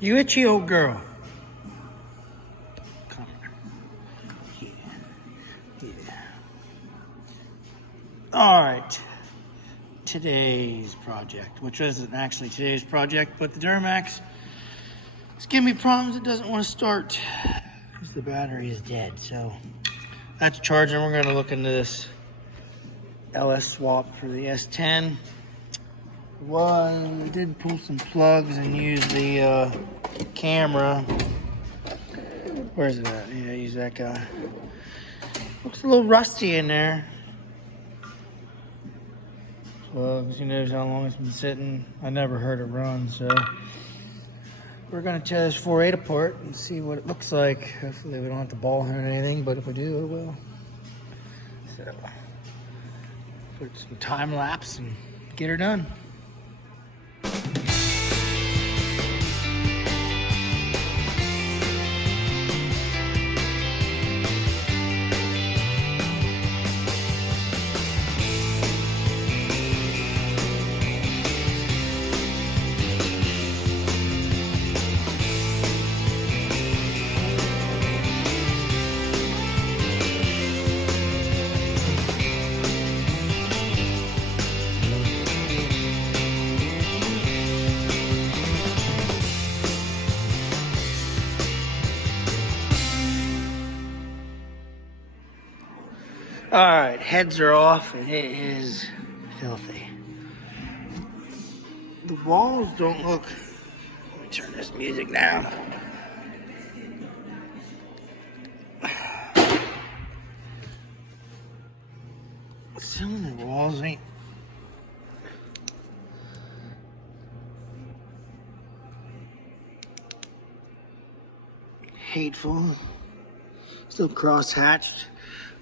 You itchy old girl. Come here. Yeah. Yeah. All right. Today's project, which isn't actually today's project, but the Duramax is giving me problems. It doesn't want to start because the battery is dead. So that's charging. We're going to look into this LS swap for the S10. I did pull some plugs and use the camera. Where's it at? Yeah, use that guy. Looks a little rusty in there. Plugs, who knows how long it's been sitting. I never heard it run, so we're gonna tear this 4.8 apart and see what it looks like. Hopefully we don't have to ball hunt anything, but if we do, it will. So, put some time lapse and get her done. All right, heads are off and it is filthy. The walls don't look, let me turn this music down. Some of the walls ain't hateful, still cross-hatched,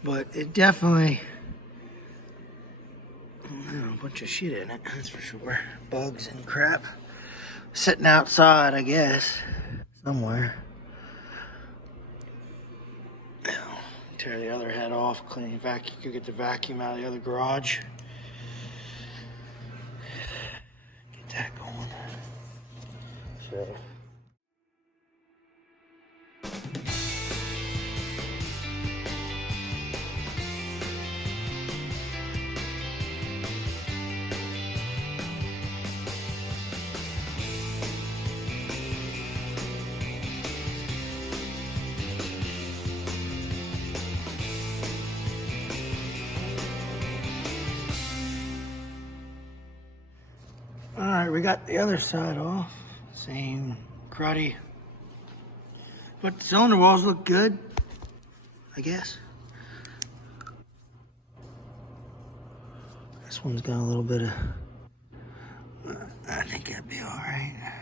but it definitely, a bunch of shit in it, that's for sure. Bugs and crap. Sitting outside, I guess, somewhere. Tear the other head off, clean vacuum, go get the vacuum out of the other garage. Get that going. So. All right, we got the other side off. Same cruddy. But the cylinder walls look good, I guess. This one's got a little bit of, I think that'd be all right.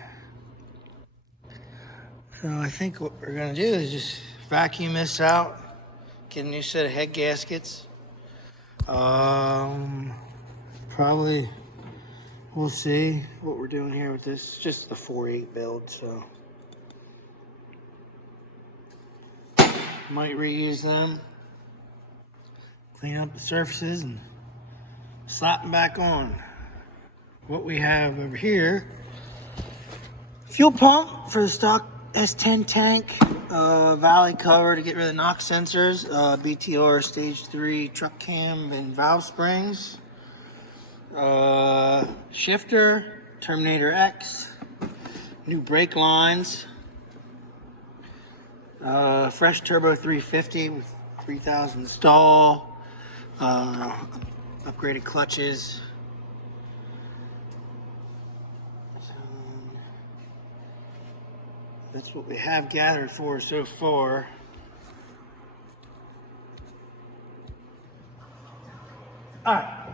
So I think what we're gonna do is just vacuum this out, get a new set of head gaskets. Probably, we'll see what we're doing here with this. It's just the 4.8 build, so. Might reuse them, clean up the surfaces and slap them back on. What we have over here, fuel pump for the stock S10 tank, valley cover to get rid of the knock sensors, BTR stage 3 truck cam and valve springs, shifter, Terminator X, new brake lines, fresh turbo 350 with 3000 stall, upgraded clutches. That's what we have gathered for so far. All right,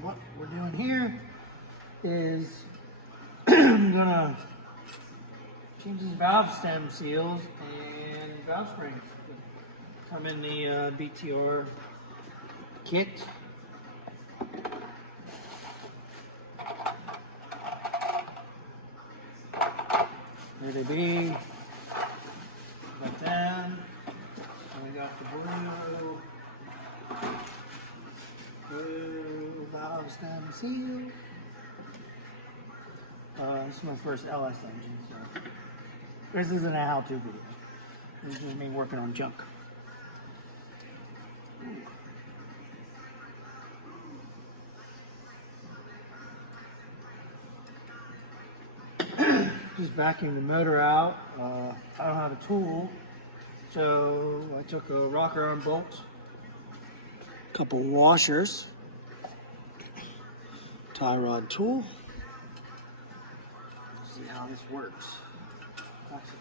what we're doing here is I'm gonna change these valve stem seals and valve springs. Come in the BTR kit. There they be. Got them. And we got the blue valve stem seal. This is my first LS engine, so This isn't a how-to video. This is just me working on junk. Just vacuumed the motor out. I don't have a tool, so I took a rocker arm bolt, a couple washers, tie rod tool. Let's see how this works. I'm actually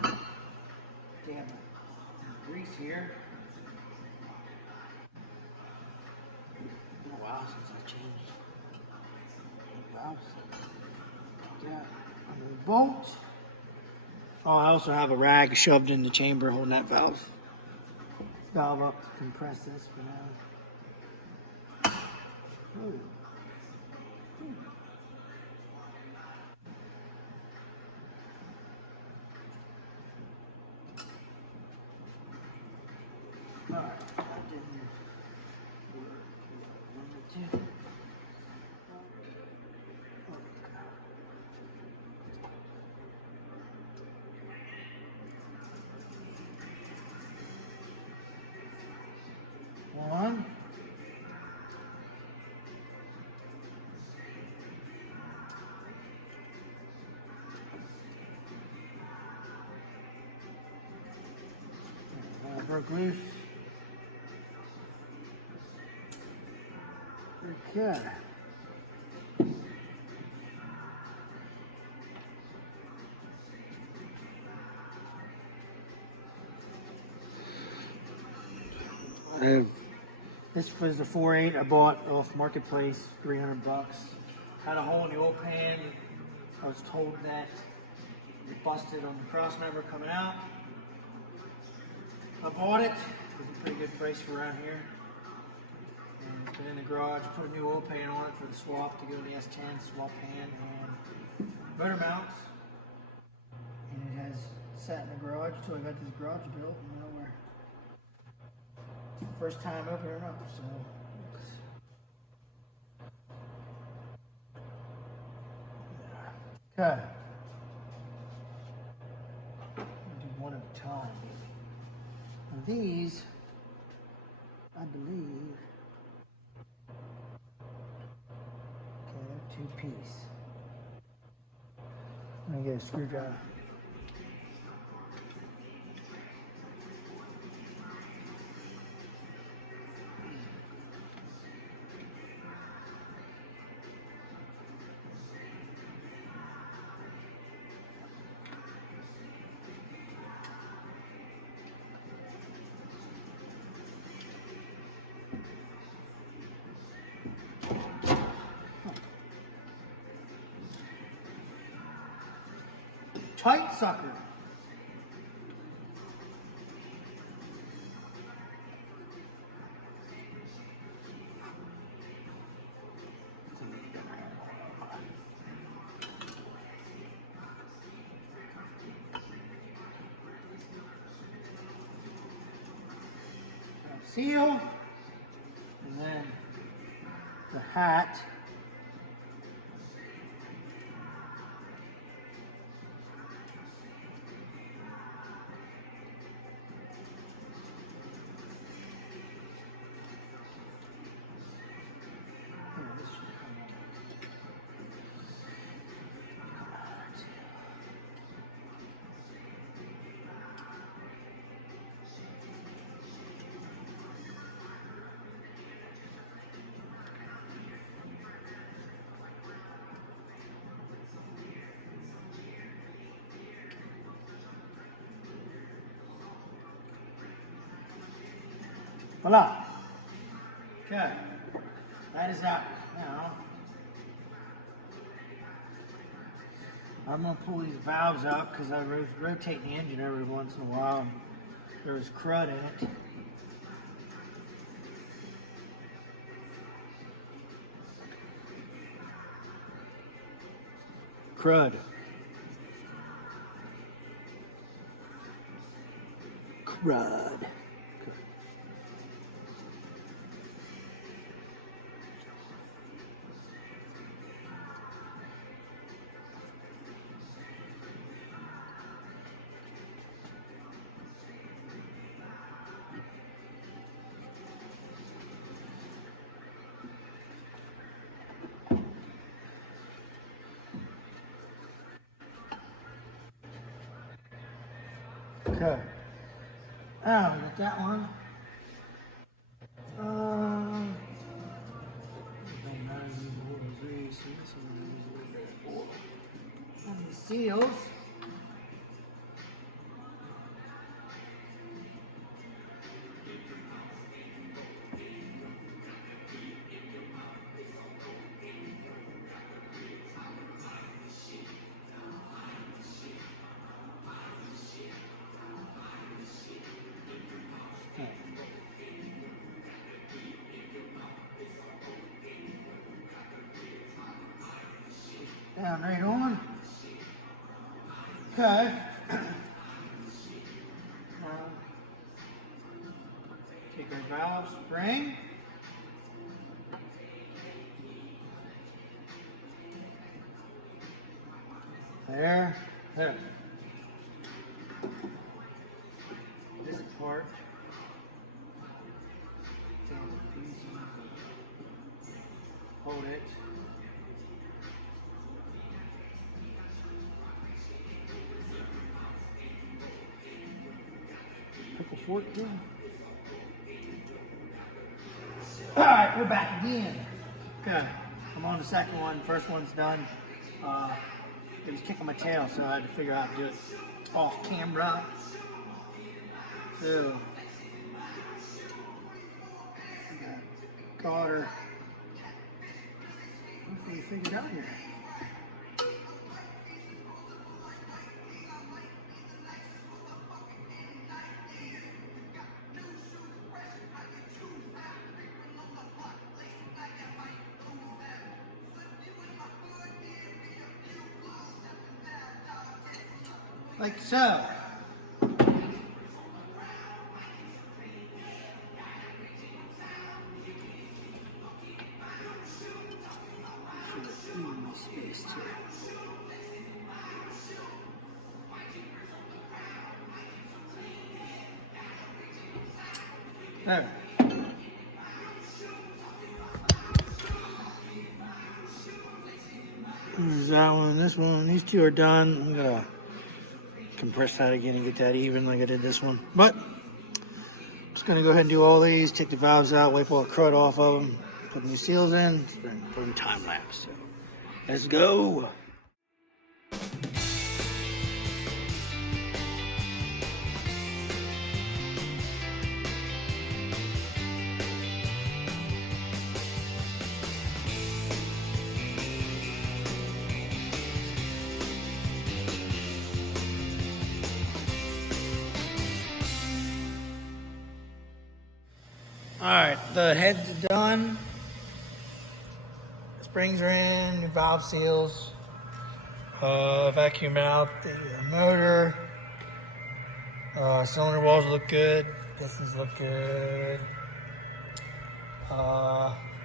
gonna get damn grease here. Oh wow, since I changed valves. Yeah, under the bolt. Oh, I also have a rag shoved in the chamber holding that valve up to compress this for now. Ooh. Alright, that didn't work. One. Broke loose. Okay. This was the 4.8 I bought off Marketplace, 300 bucks. Had a hole in the oil pan. I was told that it busted on the cross member coming out. I bought it. It was a pretty good price for around here. And it's been in the garage. Put a new oil pan on it for the swap to go to the S10 swap pan and motor mounts. And it has sat in the garage until I got this garage built. And now we're first time opening up, so. Okay. I'll do one at a time. Now these, I believe, okay, they're two-piece. Let me get a screwdriver. Tight sucker. Seal, and then the hat. Voila. Okay. That is out. Now, I'm going to pull these valves out because I rotate the engine every once in a while. And there was crud in it. Crud. Crud. Okay. Ah, we got that one. And the seals. Down right on. Okay. Take our valve spring. There. This part. Hold it. Pickle fork again. Alright, we're back again. Okay, I'm on the second one. First one's done. It was kicking my tail, so I had to figure out how to do it off camera. So, got her. Hopefully you figured out here. Like so. There. There's that one, this one. These two are done. I'm gonna compress that again and get that even like I did this one. But I'm just gonna go ahead and do all these, take the valves out, wipe all the crud off of them, put new seals in, put them time lapse. So let's go. Alright, the head's done. Springs are in, new valve seals. Vacuum out the motor. Cylinder walls look good. Pistons look good.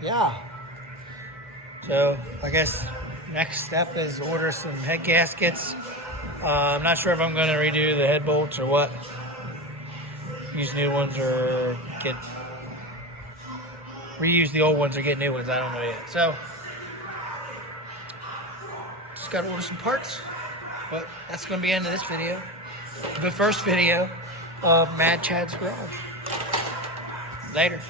Yeah. So, I guess next step is order some head gaskets. I'm not sure if I'm going to redo the head bolts or what. Use new ones or reuse the old ones or get new ones. I don't know yet. So, just got to order some parts. But that's going to be the end of this video. The first video of Mad Chad's Garage. Later.